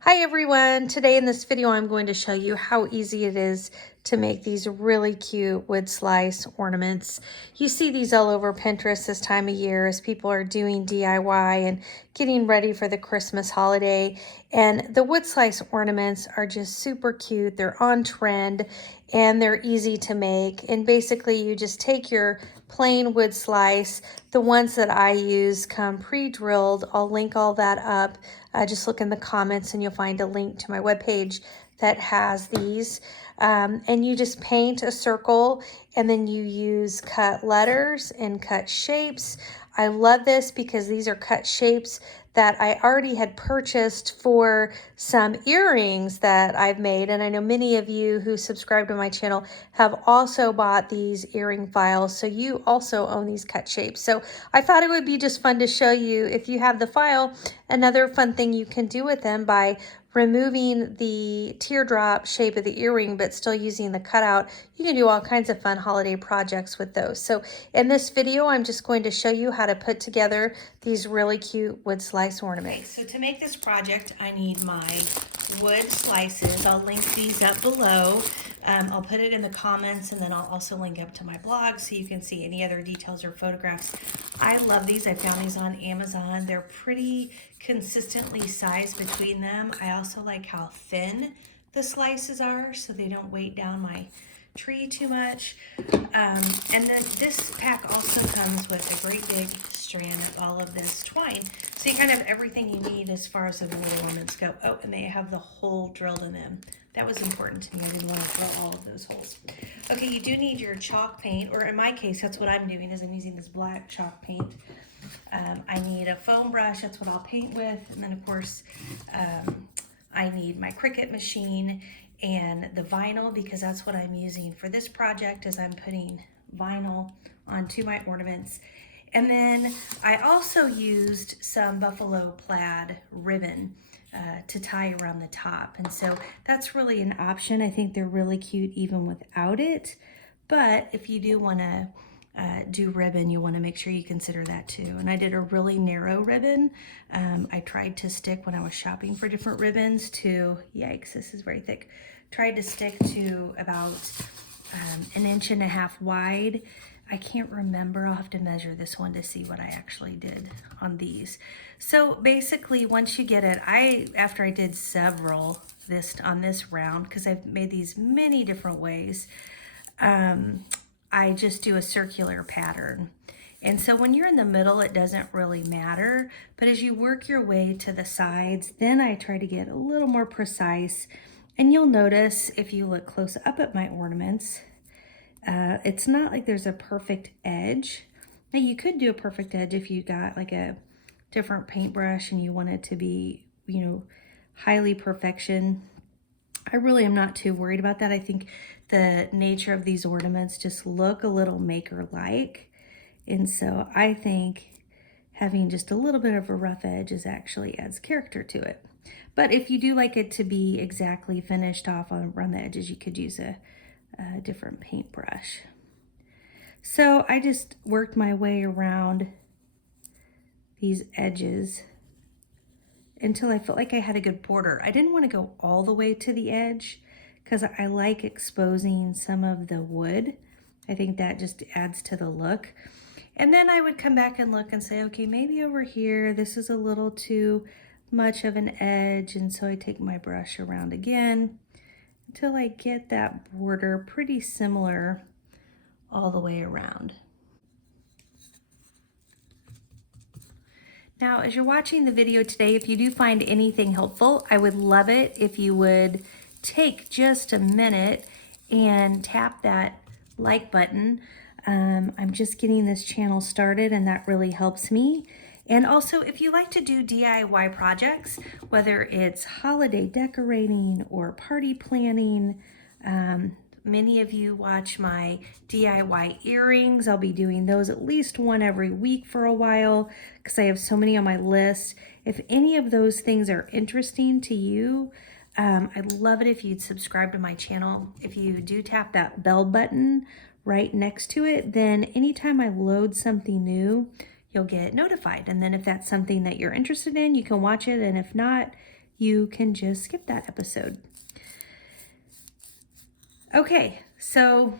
Hi everyone! Today in this video I'm going to show you how easy it is to make these really cute wood slice ornaments. You see these all over Pinterest this time of year as people are doing DIY and getting ready for the Christmas holiday. And the wood slice ornaments are just super cute. They're on trend and they're easy to make. And basically you just take your plain wood slice. The ones that I use come pre-drilled. I'll link all that up. Just look in the comments and you'll find a link to my webpage that has these. And you just paint a circle and then you use cut letters and cut shapes. I love this because these are cut shapes that I already had purchased for some earrings that I've made. And I know many of you who subscribe to my channel have also bought these earring files. So you also own these cut shapes. So I thought it would be just fun to show you, if you have the file, another fun thing you can do with them by removing the teardrop shape of the earring but still using the cutout. You can do all kinds of fun holiday projects with those. So in this video I'm just going to show you how to put together these really cute wood slice ornaments. Okay, so to make this project I need my wood slices. I'll link these up below. I'll put it in the comments, and then I'll also link up to my blog so you can see any other details or photographs. I love these. I found these on Amazon. They're pretty consistently sized between them. I also like how thin the slices are so they don't weight down my tree too much. And then this pack also comes with a great big strand of all of this twine. So you kind of have everything you need as far as the wood ornaments go. Oh, and they have the hole drilled in them. That was important to me. I didn't want to drill all of those holes. Okay, you do need your chalk paint, or in my case, that's what I'm doing, is I'm using this black chalk paint. I need a foam brush, that's what I'll paint with. And then of course, I need my Cricut machine and the vinyl, because that's what I'm using for this project, is I'm putting vinyl onto my ornaments. And then I also used some buffalo plaid ribbon to tie around the top. And so that's really an option. I think they're really cute even without it. But if you do want to do ribbon, you want to make sure you consider that too. And I did a really narrow ribbon. I tried to stick, when I was shopping for different ribbons, to, yikes, this is very thick, tried to stick to about 1.5 inches wide. I can't remember. I'll have to measure this one to see what I actually did on these. So basically, once you get it, after I did several on this round, because I've made these many different ways, I just do a circular pattern. And so when you're in the middle, it doesn't really matter. But as you work your way to the sides, then I try to get a little more precise. And you'll notice, if you look close up at my ornaments, it's not like there's a perfect edge. Now you could do a perfect edge if you got like a different paintbrush and you want it to be, you know, highly perfection. I really am not too worried about that. I think the nature of these ornaments just look a little maker-like. And so I think having just a little bit of a rough edge actually adds character to it. But if you do like it to be exactly finished off around the edges, you could use a different paintbrush. So I just worked my way around these edges until I felt like I had a good border. I didn't want to go all the way to the edge because I like exposing some of the wood. I think that just adds to the look. And then I would come back and look and say, okay, maybe over here, this is a little too much of an edge. And so I take my brush around again until I get that border pretty similar all the way around. Now, as you're watching the video today, if you do find anything helpful, I would love it if you would take just a minute and tap that like button. I'm just getting this channel started and that really helps me. And also, if you like to do DIY projects, whether it's holiday decorating or party planning, many of you watch my DIY earrings. I'll be doing those at least one every week for a while because I have so many on my list. If any of those things are interesting to you, I'd love it if you'd subscribe to my channel. If you do tap that bell button right next to it, then anytime I load something new, you'll get notified. And then if that's something that you're interested in, you can watch it. And if not, you can just skip that episode. Okay, so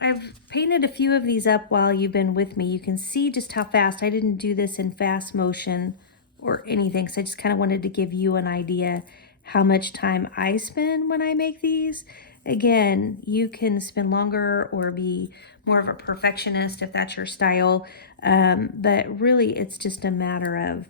I've painted a few of these up while you've been with me. You can see just how fast. I didn't do this in fast motion or anything, so I just kind of wanted to give you an idea how much time I spend when I make these. Again, you can spend longer or be more of a perfectionist if that's your style, but really it's just a matter of,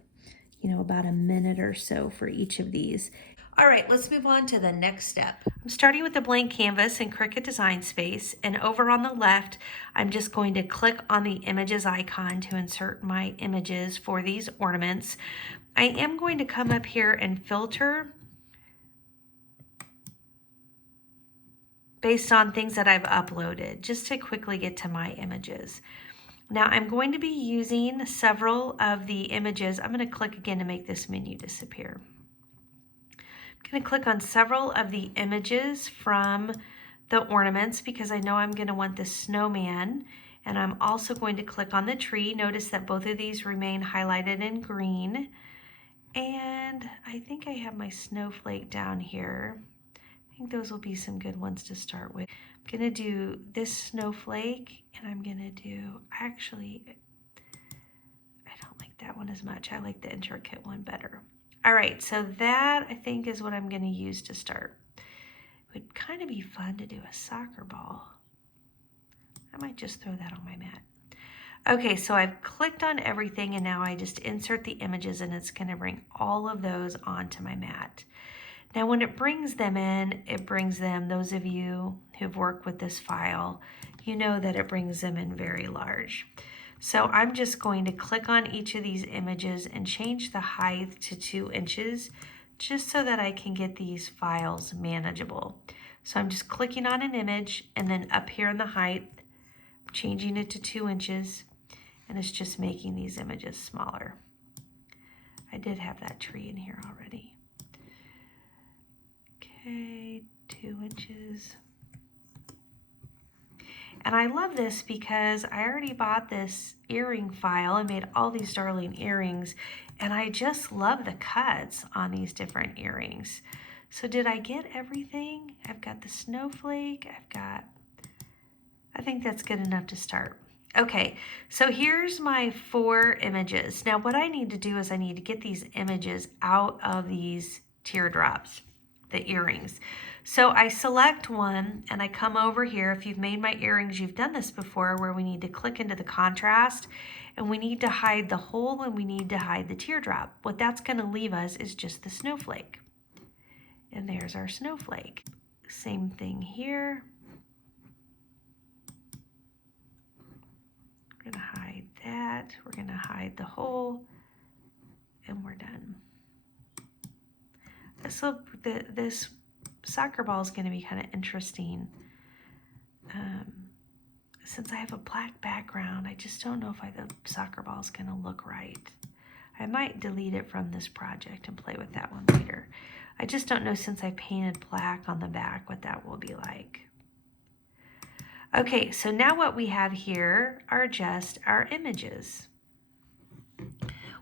you know, about a minute or so for each of these. All right, let's move on to the next step. I'm starting with a blank canvas in Cricut Design Space, and over on the left, I'm just going to click on the images icon to insert my images for these ornaments. I am going to come up here and filter based on things that I've uploaded, just to quickly get to my images. Now I'm going to be using several of the images. I'm going to click again to make this menu disappear. I'm going to click on several of the images from the ornaments because I know I'm going to want the snowman, and I'm also going to click on the tree. Notice that both of these remain highlighted in green, and I think I have my snowflake down here. I think those will be some good ones to start with. I'm going to do this snowflake, and I'm going to do, actually, I don't like that one as much. I like the intricate one better. All right, so that I think is what I'm going to use to start. It would kind of be fun to do a soccer ball. I might just throw that on my mat. Okay, so I've clicked on everything, and now I just insert the images, and it's going to bring all of those onto my mat. Now when it brings them in, it brings them, those of you who've worked with this file, you know that it brings them in very large. So I'm just going to click on each of these images and change the height to 2 inches, just so that I can get these files manageable. So I'm just clicking on an image, and then up here in the height, changing it to 2 inches, and it's just making these images smaller. I did have that tree in here already. Okay, 2 inches. And I love this because I already bought this earring file. I made all these darling earrings, and I just love the cuts on these different earrings. So did I get everything? I've got the snowflake, I think that's good enough to start. Okay, so here's my 4 images. Now what I need to do is I need to get these images out of these teardrops, the earrings. So I select one and I come over here. If you've made my earrings, you've done this before, where we need to click into the contrast, and we need to hide the hole, and we need to hide the teardrop. What that's going to leave us is just the snowflake. And there's our snowflake. Same thing here. We're going to hide that. We're going to hide the hole, and we're done. So this soccer ball is going to be kind of interesting. Since I have a black background, I just don't know if the soccer ball is going to look right. I might delete it from this project and play with that one later. I just don't know, since I painted black on the back, what that will be like. Okay, so now what we have here are just our images.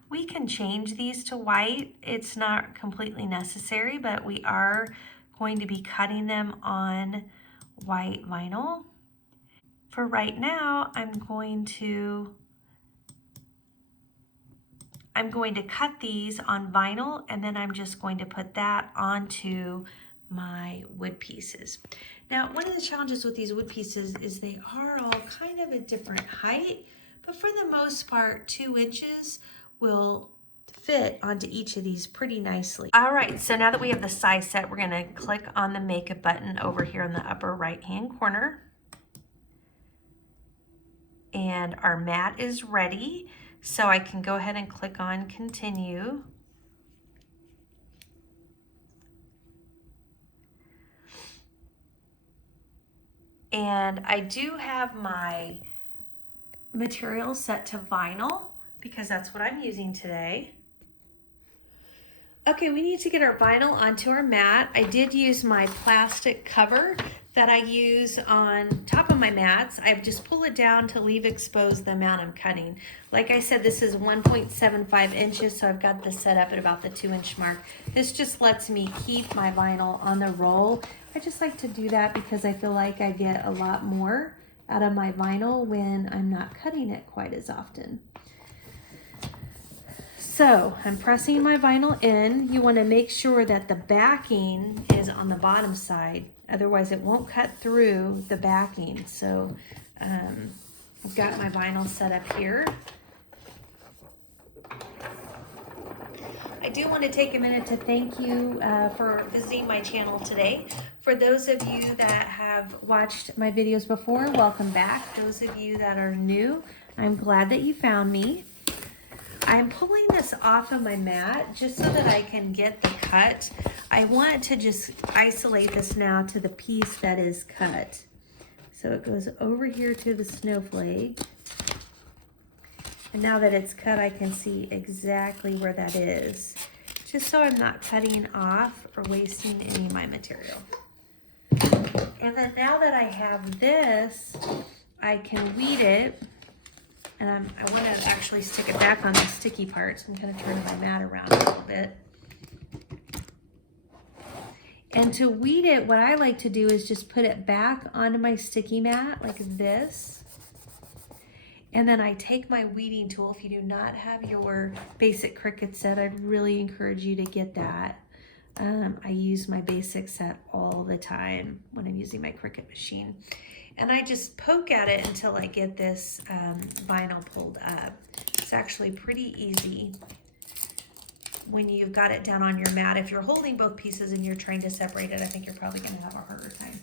We can change these to white. It's not completely necessary, but we are going to be cutting them on white vinyl. For right now, I'm going to cut these on vinyl, and then I'm just going to put that onto my wood pieces. Now, one of the challenges with these wood pieces is they are all kind of a different height, but for the most part, 2 inches will fit onto each of these pretty nicely. All right, so now that we have the size set, we're gonna click on the makeup button over here in the upper right-hand corner. And our mat is ready, so I can go ahead and click on continue. And I do have my material set to vinyl because that's what I'm using today. Okay, we need to get our vinyl onto our mat. I did use my plastic cover that I use on top of my mats. I just pull it down to leave exposed the amount I'm cutting. Like I said, this is 1.75 inches, so I've got this set up at about the 2-inch mark. This just lets me keep my vinyl on the roll. I just like to do that because I feel like I get a lot more out of my vinyl when I'm not cutting it quite as often. So I'm pressing my vinyl in. You want to make sure that the backing is on the bottom side. Otherwise it won't cut through the backing. So I've got my vinyl set up here. I do want to take a minute to thank you for visiting my channel today. For those of you that have watched my videos before, welcome back. Those of you that are new, I'm glad that you found me. I'm pulling this off of my mat just so that I can get the cut. I want to just isolate this now to the piece that is cut. So it goes over here to the snowflake. And now that it's cut, I can see exactly where that is, just so I'm not cutting off or wasting any of my material. And then now that I have this, I can weed it. And I want to actually stick it back on the sticky parts. I'm going to turn my mat around a little bit. And to weed it, what I like to do is just put it back onto my sticky mat like this. And then I take my weeding tool. If you do not have your basic Cricut set, I'd really encourage you to get that. I use my basic set all the time when I'm using my Cricut machine. And I just poke at it until I get this vinyl pulled up. It's actually pretty easy when you've got it down on your mat. If you're holding both pieces and you're trying to separate it, I think you're probably going to have a harder time.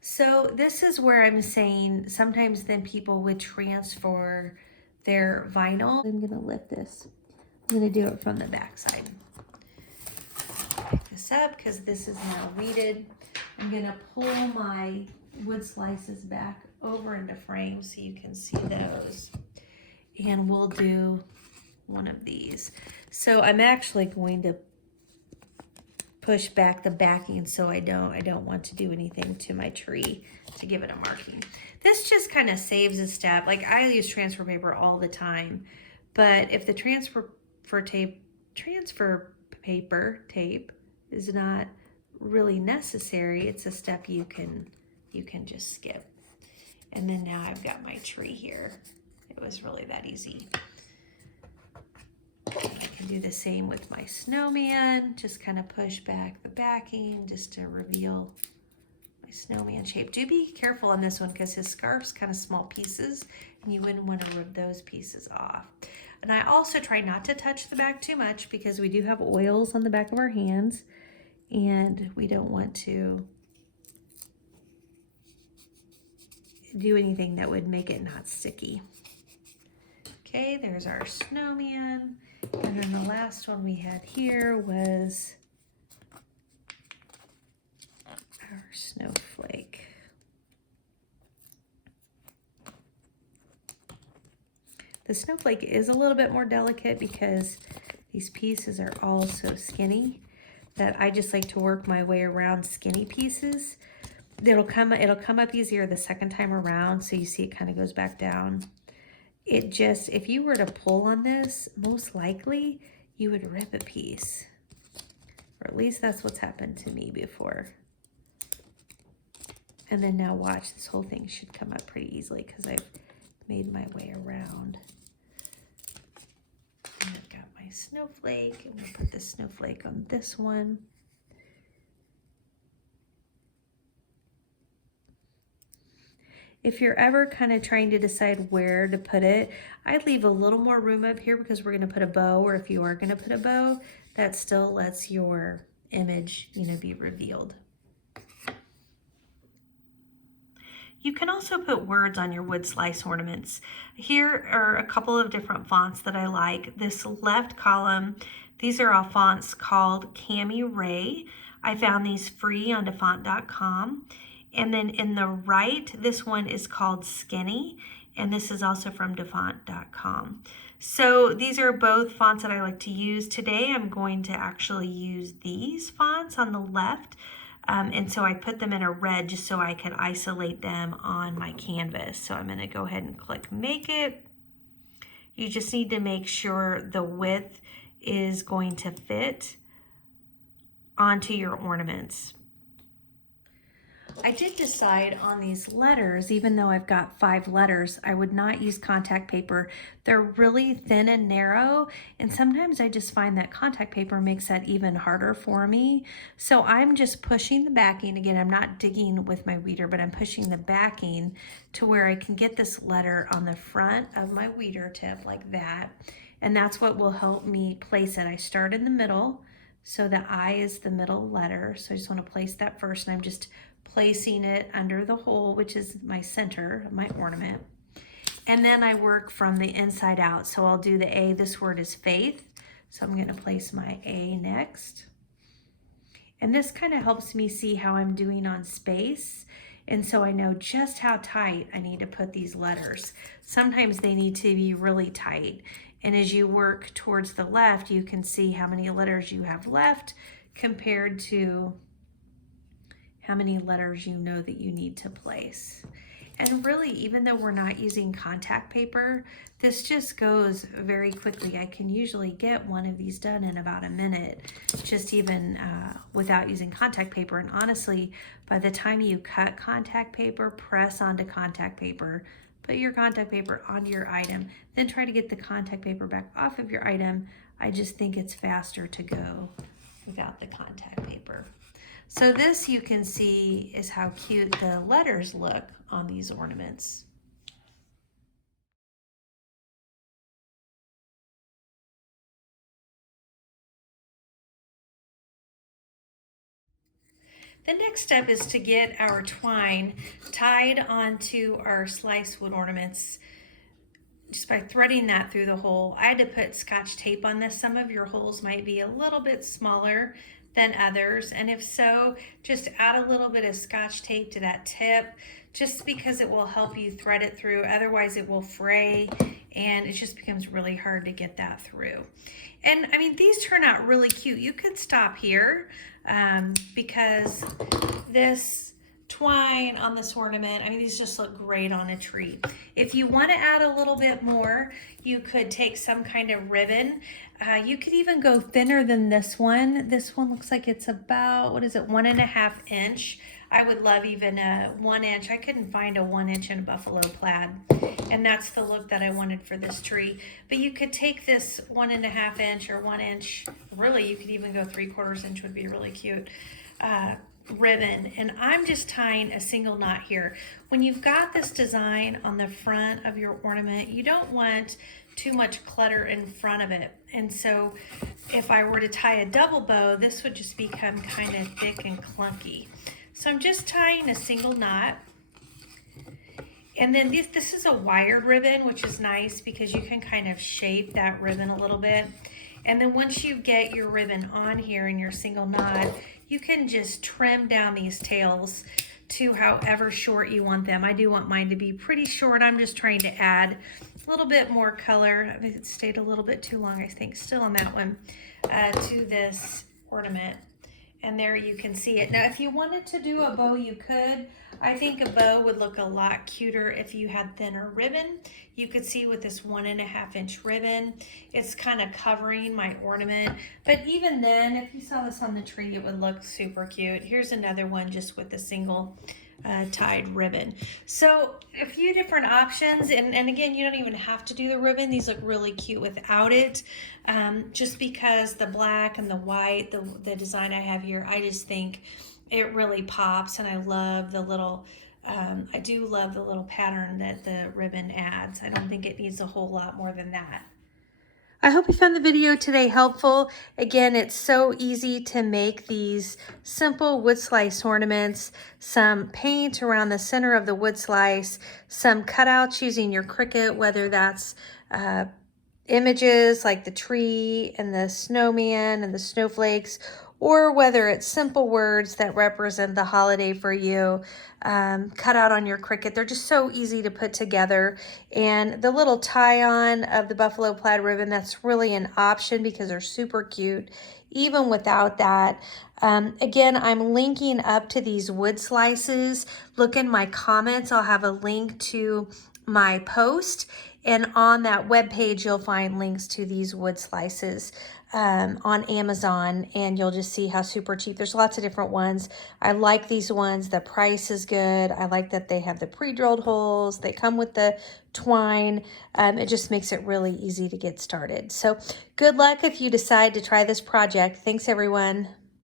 So this is where I'm saying sometimes then people would transfer their vinyl. I'm going to lift this. I'm going to do it from the back side. Pick this up because this is now weeded. I'm going to pull my wood slices back over into frame so you can see those. And we'll do one of these. So I'm actually going to push back the backing so I don't want to do anything to my tree to give it a marking. This just kind of saves a step. Like I use transfer paper all the time, but if the transfer paper tape is not really necessary, it's a step you can just skip. And then now I've got my tree here. It was really that easy. I can do the same with my snowman. Just kind of push back the backing just to reveal my snowman shape. Do be careful on this one because his scarf's kind of small pieces and you wouldn't want to rip those pieces off. And I also try not to touch the back too much because we do have oils on the back of our hands and we don't want to do anything that would make it not sticky. Okay, there's our snowman. And then the last one we had here was our snowflake. The snowflake is a little bit more delicate because these pieces are all so skinny that I just like to work my way around skinny pieces. It'll come up easier the second time around, so you see it kind of goes back down. It just, if you were to pull on this, most likely you would rip a piece. Or at least that's what's happened to me before. And then now watch, this whole thing should come up pretty easily because I've made my way around. And I've got my snowflake. I'm gonna put the snowflake on this one. If you're ever kind of trying to decide where to put it, I'd leave a little more room up here because we're going to put a bow, or if you are going to put a bow, that still lets your image, be revealed. You can also put words on your wood slice ornaments. Here are a couple of different fonts that I like. This left column, these are all fonts called Cami Ray. I found these free on dafont.com. And then in the right, this one is called Skinny, and this is also from dafont.com. So these are both fonts that I like to use. Today I'm going to actually use these fonts on the left. And so I put them in a red just so I could isolate them on my canvas. So I'm going to go ahead and click Make It. You just need to make sure the width is going to fit onto your ornaments. I did decide on these letters, even though I've got 5 letters, I would not use contact paper. They're really thin and narrow, and sometimes I just find that contact paper makes that even harder for me. So I'm just pushing the backing. Again, I'm not digging with my weeder, but I'm pushing the backing to where I can get this letter on the front of my weeder tip like that. And that's what will help me place it. I start in the middle, so the I is the middle letter. So I just want to place that first, and I'm just placing it under the hole, which is my center of my ornament. And then I work from the inside out. So I'll do the A. This word is faith. So I'm going to place my A next. And this kind of helps me see how I'm doing on space. And so I know just how tight I need to put these letters. Sometimes they need to be really tight. And as you work towards the left, you can see how many letters you have left compared to how many letters you know that you need to place. And really, even though we're not using contact paper, this just goes very quickly. I can usually get one of these done in about a minute, just even without using contact paper. And honestly, by the time you cut contact paper, press onto contact paper, put your contact paper onto your item, then try to get the contact paper back off of your item. I just think it's faster to go without the contact paper. So this, you can see, is how cute the letters look on these ornaments. The next step is to get our twine tied onto our slice wood ornaments just by threading that through the hole. I had to put Scotch tape on this. Some of your holes might be a little bit smaller than others, and if so, just add a little bit of Scotch tape to that tip, just because it will help you thread it through. Otherwise it will fray and it just becomes really hard to get that through. And I mean, these turn out really cute. You could stop here because this twine on this ornament, I mean, these just look great on a tree. If you want to add a little bit more, you could take some kind of ribbon. You could even go thinner than this one. This one looks like it's about, what is it, 1.5 inch. I would love even a 1 inch. I couldn't find a 1 inch in a buffalo plaid. And that's the look that I wanted for this tree. But you could take this 1.5 inch or 1 inch, really you could even go 3/4 inch would be really cute, ribbon, and I'm just tying a single knot here. When you've got this design on the front of your ornament, you don't want too much clutter in front of it. And so if I were to tie a double bow, this would just become kind of thick and clunky. So I'm just tying a single knot. And then this is a wired ribbon, which is nice because you can kind of shape that ribbon a little bit. And then once you get your ribbon on here in your single knot, you can just trim down these tails to however short you want them. I do want mine to be pretty short. I'm just trying to add a little bit more color. It stayed a little bit too long, I think, still on that one, to this ornament. And there you can see it. Now, if you wanted to do a bow, you could. I think a bow would look a lot cuter if you had thinner ribbon. You could see with this 1.5 inch ribbon, it's kind of covering my ornament. But even then, if you saw this on the tree, it would look super cute. Here's another one just with a single tied ribbon. So a few different options, and again, you don't even have to do the ribbon. These look really cute without it, just because the black and the white, the design I have here, I just think it really pops, and I love the little I do love the little pattern that the ribbon adds. I don't think it needs a whole lot more than that. I hope you found the video today helpful. Again, it's so easy to make these simple wood slice ornaments, some paint around the center of the wood slice, some cutouts using your Cricut, whether that's images like the tree and the snowman and the snowflakes, or whether it's simple words that represent the holiday for you, cut out on your Cricut. They're just so easy to put together. And the little tie-on of the buffalo plaid ribbon, that's really an option because they're super cute even without that. Again, I'm linking up to these wood slices. Look in my comments. I'll have a link to my post, and on that web page you'll find links to these wood slices on Amazon, and you'll just see how super cheap. There's lots of different ones. I like these ones. The price is good. I like that they have the pre-drilled holes. They come with the twine. It just makes it really easy to get started. So good luck if you decide to try this project. Thanks, everyone.